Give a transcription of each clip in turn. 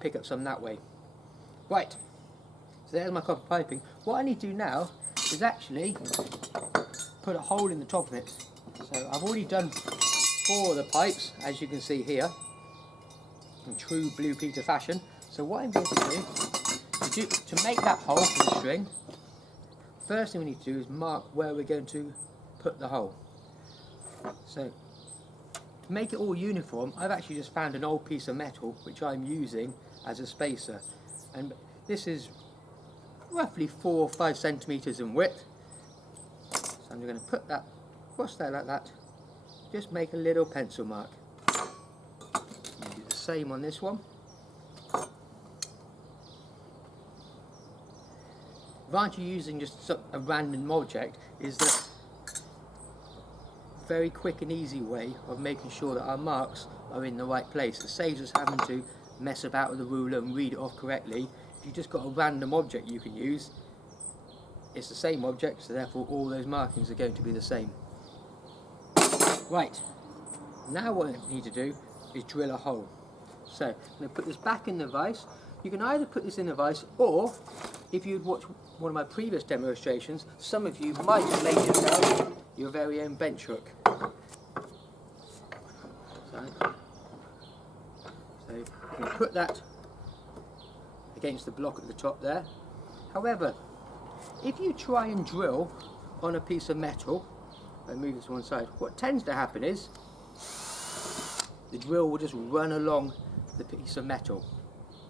pick up some that way. Right, so there's my copper piping. What I need to do now is actually put a hole in the top of it. So I've already done 4 of the pipes, as you can see here, in true Blue Peter fashion. So what I'm going to do, to make that hole for the string, first thing we need to do is mark where we're going to put the hole. So to make it all uniform, I've actually just found an old piece of metal which I'm using as a spacer, and this is roughly 4 or 5 centimeters in width. So I'm going to put that across there like that, just make a little pencil mark. And do the same on this one. The advantage of using just a random object is that very quick and easy way of making sure that our marks are in the right place. It saves us having to mess about with the ruler and read it off correctly. If you've just got a random object you can use, it's the same object, so therefore all those markings are going to be the same. Right, now what I need to do is drill a hole. So I'm going to put this back in the vise. You can either put this in the vise, or if you'd watched one of my previous demonstrations, some of you might have made yourself your very own bench hook. So you can put that against the block at the top there. However, if you try and drill on a piece of metal, and move this to one side, what tends to happen is the drill will just run along the piece of metal.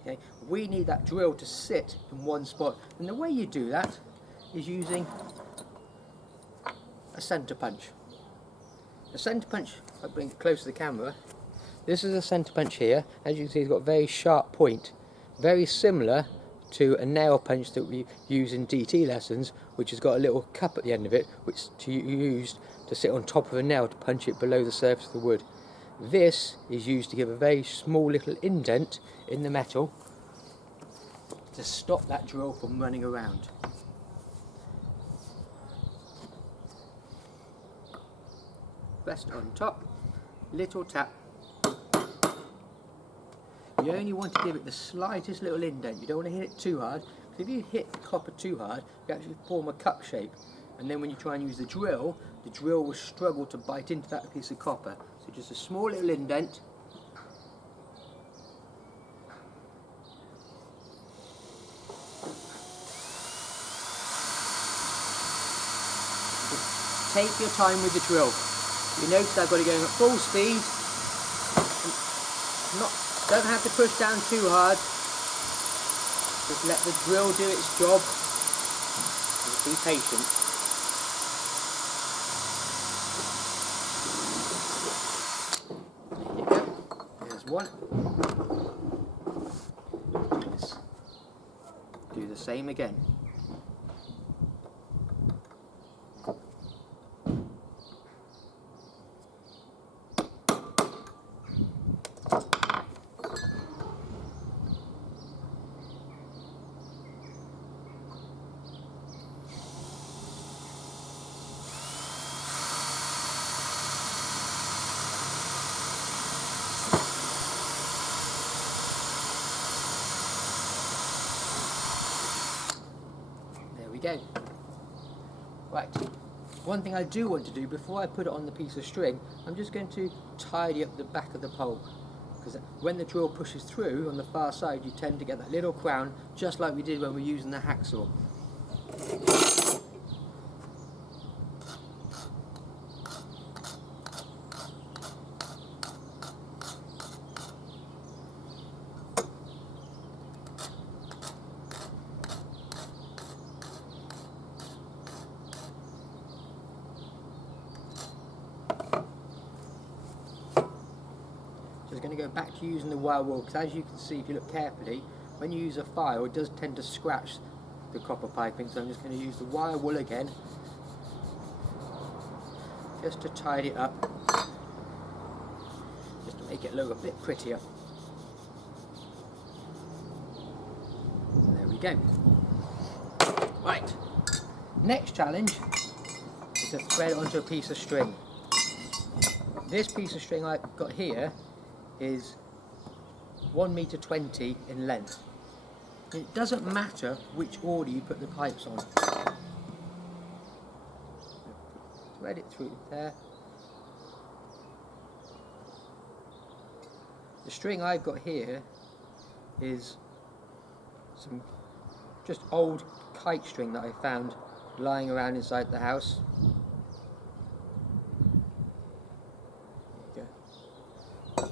Okay? We need that drill to sit in one spot, and the way you do that is using a centre punch. A centre punch, I'll bring it close to the camera. This is a centre punch here. As you can see, it's got a very sharp point, very similar to a nail punch that we use in DT lessons, which has got a little cup at the end of it, which to used to sit on top of a nail to punch it below the surface of the wood. This is used to give a very small little indent in the metal to stop that drill from running around. Rest on top, little tap. You only want to give it the slightest little indent. You don't want to hit it too hard, because if you hit the copper too hard, you actually form a cup shape. And then when you try and use the drill will struggle to bite into that piece of copper. So just a small little indent. Just take your time with the drill. You notice I've got it going at full speed. Don't have to push down too hard. Just let the drill do its job. Just be patient. There you go. There's one. Do the same again. Go. Right, one thing I do want to do before I put it on the piece of string, I'm just going to tidy up the back of the pole, because when the drill pushes through on the far side you tend to get that little crown, just like we did when we were using the hacksaw. Just going to go back to using the wire wool, because as you can see, if you look carefully, when you use a file it does tend to scratch the copper piping, so I'm just going to use the wire wool again just to tidy it up, just to make it look a bit prettier. There we go. Right, next challenge is to thread it onto a piece of string. This piece of string I've got here is 1.20 m in length. It doesn't matter which order you put the pipes on. Thread it through there. The string I've got here is some just old kite string that I found lying around inside the house. There you go.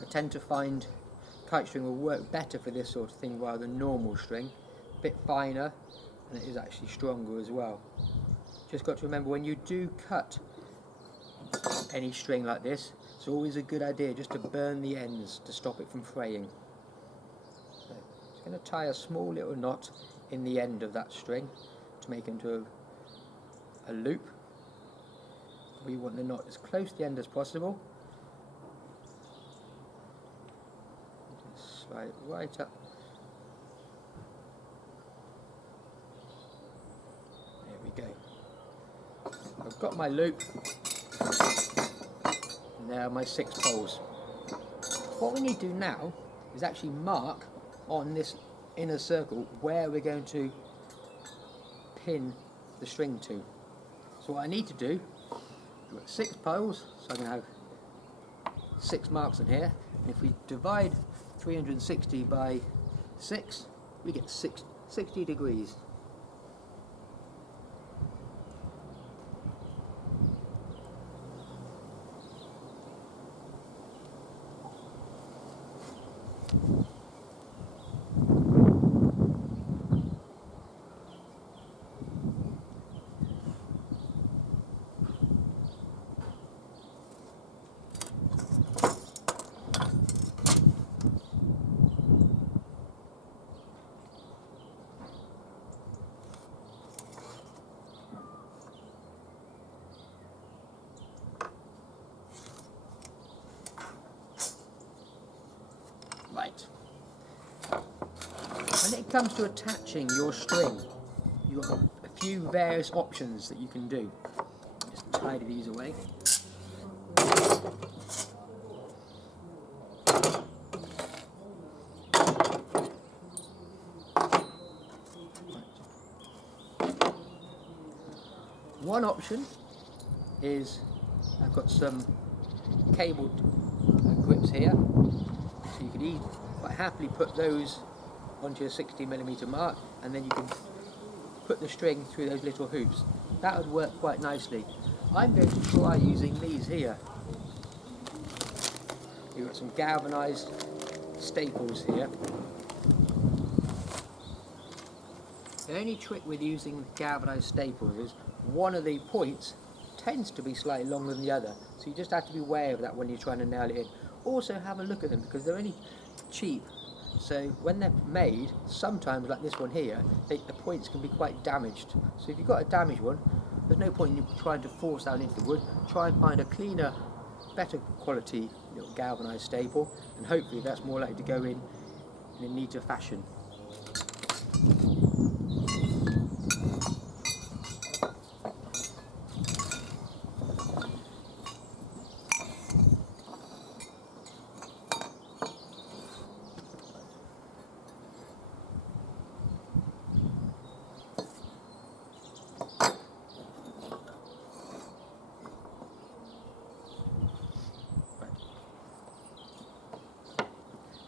I tend to find kite string will work better for this sort of thing rather than normal string. A bit finer, and it is actually stronger as well. Just got to remember, when you do cut any string like this, it's always a good idea just to burn the ends to stop it from fraying. So, just going to tie a small little knot in the end of that string to make it into a loop. We want the knot as close to the end as possible. Just slide it right up. There we go. I've got my loop, and there are my 6 poles. What we need to do now is actually mark on this inner circle where we're going to pin the string to. So what I need to do, I've got 6 poles, so I'm going to have 6 marks in here, and if we divide 360 by 6, we get 60 degrees. Right. When it comes to attaching your string, you've got a few various options that you can do. Just tidy these away. One option is, I've got some cabled grips here, so you can quite happily put those onto your 60mm mark, and then you can put the string through those little hoops. That would work quite nicely. I'm going to try using these here. You've got some galvanised staples here. The only trick with using galvanised staples is one of the points tends to be slightly longer than the other, so you just have to be aware of that when you're trying to nail it in. Also have a look at them, because they're only cheap, so when they're made, sometimes like this one here, the points can be quite damaged. So if you've got a damaged one, there's no point in you trying to force that into the wood. Try and find a cleaner, better quality little galvanised staple, and hopefully that's more likely to go in a neater fashion.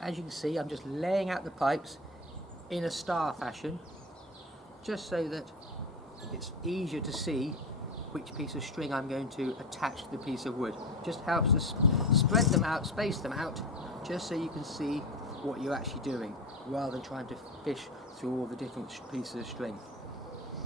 As you can see, I'm just laying out the pipes in a star fashion, just so that it's easier to see which piece of string I'm going to attach to the piece of wood. Just helps us spread them out, space them out, just so you can see what you're actually doing, rather than trying to fish through all the different pieces of string.